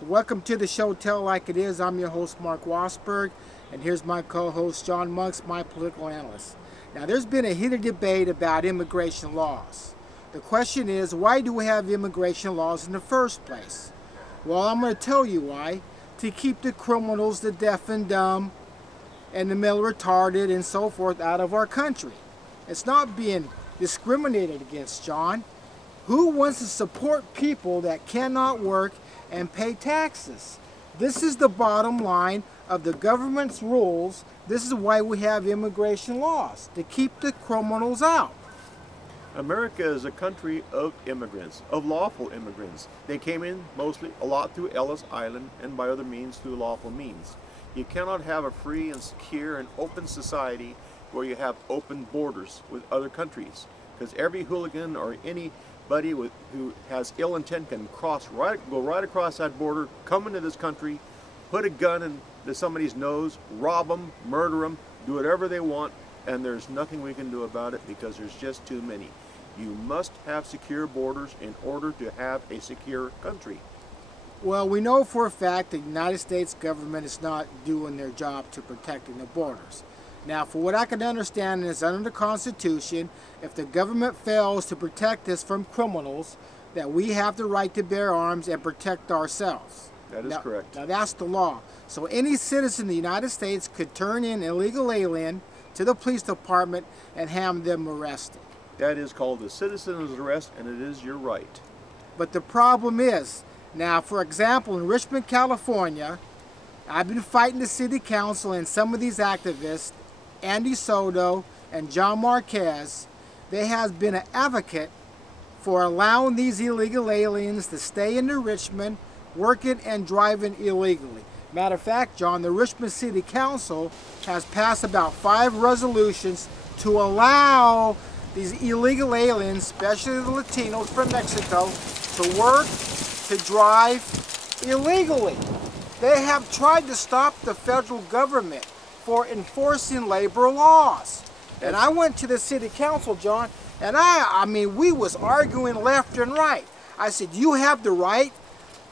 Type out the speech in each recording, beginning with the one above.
So welcome to the show Tell Like It Is. I'm your host Mark Wasberg, and here's my co-host John Monks, my political analyst. Now there's been a heated debate about immigration laws. The question is, why do we have immigration laws in the first place? Well, I'm going to tell you why. To keep the criminals, the deaf and dumb, and the mentally retarded and so forth out of our country. It's not being discriminated against, John. Who wants to support people that cannot work and pay taxes? This is the bottom line of the government's rules. This is why we have immigration laws, to keep the criminals out. America is a country of immigrants, of lawful immigrants. They came in mostly a lot through Ellis Island and by other means through lawful means. You cannot have a free and secure and open society where you have open borders with other countries, because every hooligan or anybody who has ill intent can go right across that border, come into this country, put a gun into somebody's nose, rob them, murder them, do whatever they want, and there's nothing we can do about it because there's just too many. You must have secure borders in order to have a secure country. Well, we know for a fact the United States government is not doing their job to protecting the borders. Now, for what I can understand is under the Constitution, if the government fails to protect us from criminals, that we have the right to bear arms and protect ourselves. That is correct. Now, that's the law. So any citizen of the United States could turn in an illegal alien to the police department and have them arrested. That is called a citizen's arrest, and it is your right. But the problem is, now, for example, in Richmond, California, I've been fighting the city council and some of these activists, Andy Soto and John Marquez. They have been an advocate for allowing these illegal aliens to stay into Richmond, working and driving illegally. Matter of fact, John, the Richmond City Council has passed about 5 resolutions to allow these illegal aliens, especially the Latinos from Mexico, to work, to drive illegally. They have tried to stop the federal government for enforcing labor laws. And I went to the city council, John, and I mean, we was arguing left and right. I said, you have the right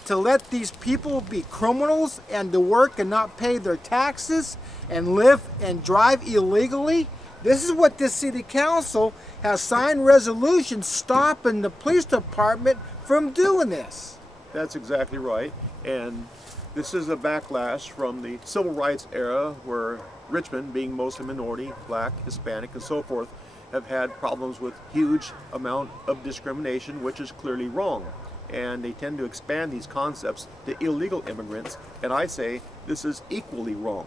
to let these people be criminals and to work and not pay their taxes and live and drive illegally? This is what this city council has signed resolutions stopping the police department from doing this. That's exactly right. And this is a backlash from the civil rights era where Richmond, being mostly minority, black, Hispanic, and so forth, have had problems with huge amount of discrimination, which is clearly wrong. And they tend to expand these concepts to illegal immigrants, and I say this is equally wrong.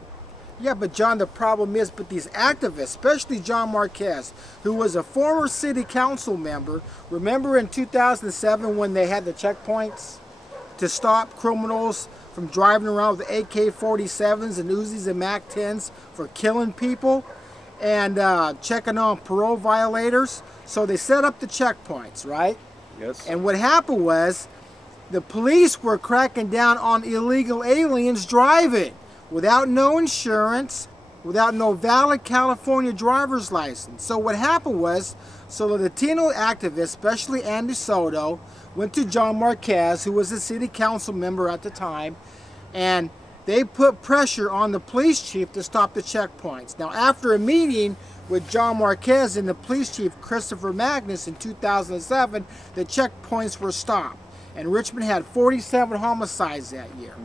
Yeah, but John, the problem is, but these activists, especially John Marquez, who was a former city council member, remember in 2007 when they had the checkpoints to stop criminals from driving around with AK-47s and Uzis and MAC-10s for killing people and checking on parole violators? So they set up the checkpoints, right? Yes. And what happened was the police were cracking down on illegal aliens driving without no insurance, without no valid California driver's license. So what happened was, so the Latino activists, especially Andy Soto, went to John Marquez, who was a city council member at the time, and they put pressure on the police chief to stop the checkpoints. Now, after a meeting with John Marquez and the police chief, Christopher Magnus, in 2007, the checkpoints were stopped. And Richmond had 47 homicides that year.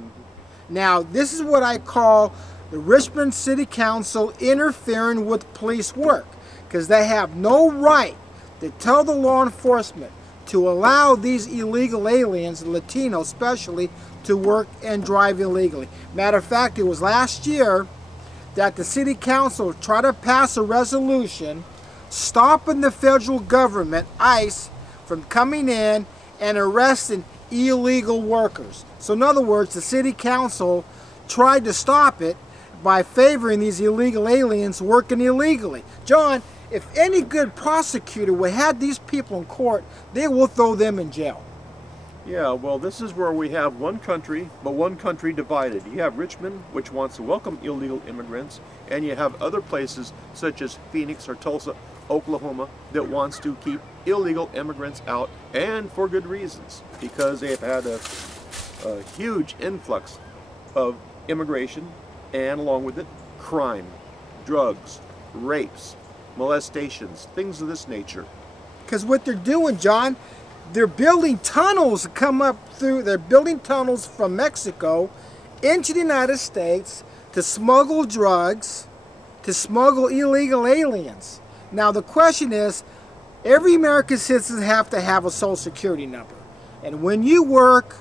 Now, this is what I call the Richmond City Council interfering with police work, because they have no right to tell the law enforcement to allow these illegal aliens, Latinos especially, to work and drive illegally. Matter of fact, it was last year that the city council tried to pass a resolution stopping the federal government, ICE, from coming in and arresting illegal workers. So in other words, the city council tried to stop it by favoring these illegal aliens working illegally. John, if any good prosecutor would have these people in court, they will throw them in jail. Yeah, well, this is where we have one country, but one country divided. You have Richmond, which wants to welcome illegal immigrants, and you have other places such as Phoenix or Tulsa, Oklahoma, that wants to keep illegal immigrants out, and for good reasons, because they've had a a huge influx of immigration, and along with it, crime, drugs, rapes, molestations, things of this nature. Because what they're doing, John, they're building tunnels to come up through, they're building tunnels from Mexico into the United States to smuggle drugs, to smuggle illegal aliens. Now the question is, every American citizen have to have a social security number. And when you work,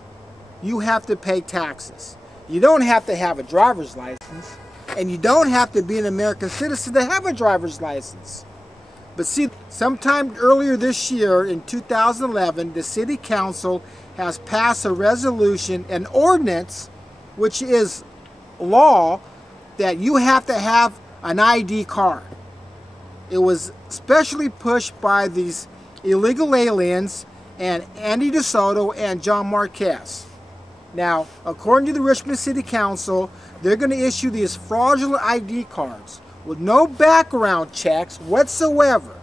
you have to pay taxes. You don't have to have a driver's license, and you don't have to be an American citizen to have a driver's license. But see, sometime earlier this year, in 2011, the City Council has passed a resolution, an ordinance, which is law, that you have to have an ID card. It was specially pushed by these illegal aliens and Andy DeSoto and John Marquez. Now, according to the Richmond City Council, they're going to issue these fraudulent ID cards with no background checks whatsoever,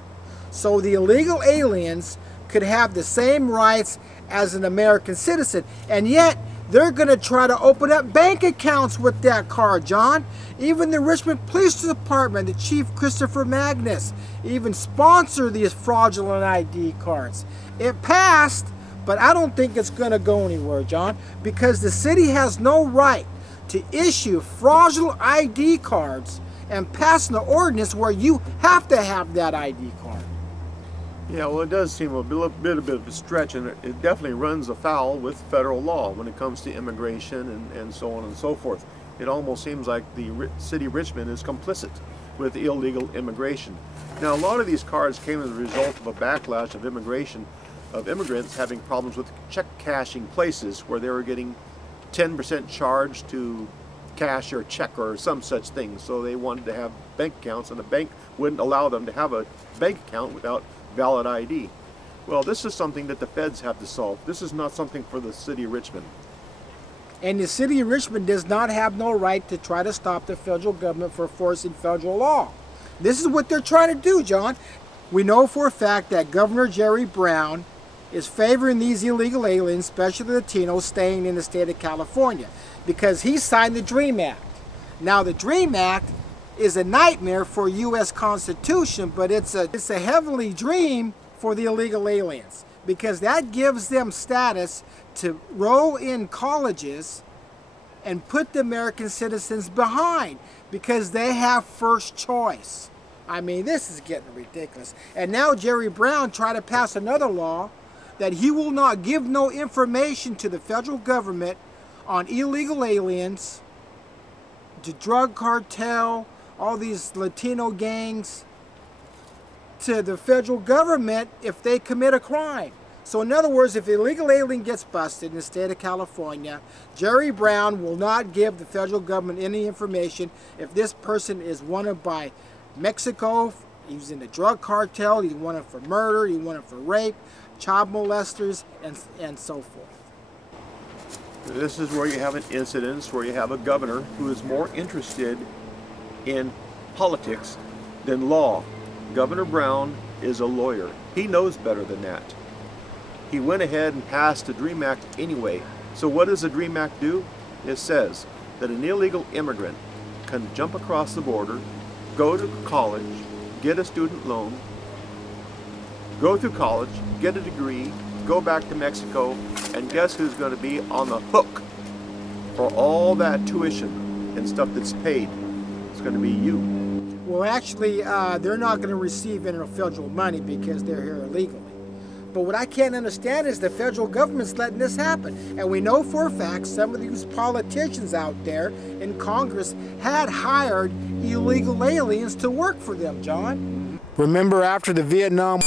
so the illegal aliens could have the same rights as an American citizen. And yet, they're going to try to open up bank accounts with that card, John. Even the Richmond Police Department, the Chief Christopher Magnus, even sponsored these fraudulent ID cards. It passed, but I don't think it's going to go anywhere, John, because the city has no right to issue fraudulent ID cards and pass an ordinance where you have to have that ID card. Yeah, well, it does seem a bit of a stretch, and it definitely runs afoul with federal law when it comes to immigration and so on and so forth. It almost seems like the city of Richmond is complicit with illegal immigration. Now, a lot of these cards came as a result of a backlash of immigrants having problems with check cashing places where they were getting 10% charge to cash or check or some such thing. So they wanted to have bank accounts, and the bank wouldn't allow them to have a bank account without valid ID. Well, this is something that the feds have to solve. This is not something for the city of Richmond. And the city of Richmond does not have no right to try to stop the federal government for enforcing federal law. This is what they're trying to do, John. We know for a fact that Governor Jerry Brown is favoring these illegal aliens, especially the Latinos, staying in the state of California because he signed the DREAM Act. Now, the DREAM Act is a nightmare for U.S. Constitution, but it's a heavenly dream for the illegal aliens because that gives them status to roll in colleges and put the American citizens behind because they have first choice. I mean, this is getting ridiculous. And now Jerry Brown tried to pass another law that he will not give no information to the federal government on illegal aliens, the drug cartel, all these Latino gangs, to the federal government if they commit a crime. So in other words, if an illegal alien gets busted in the state of California, Jerry Brown will not give the federal government any information if this person is wanted by Mexico, he's in the drug cartel, he's wanted for murder, he's wanted for rape, child molesters, and so forth. This is where you have an incidence where you have a governor who is more interested in politics than law. Governor Brown is a lawyer. He knows better than that. He went ahead and passed the DREAM Act anyway. So what does the DREAM Act do? It says that an illegal immigrant can jump across the border, go to college, get a student loan, go through college, get a degree, go back to Mexico, and guess who's going to be on the hook for all that tuition and stuff that's paid? It's going to be you. Well, actually, they're not going to receive any federal money because they're here illegally. But what I can't understand is the federal government's letting this happen. And we know for a fact some of these politicians out there in Congress had hired illegal aliens to work for them, John. Remember after the Vietnam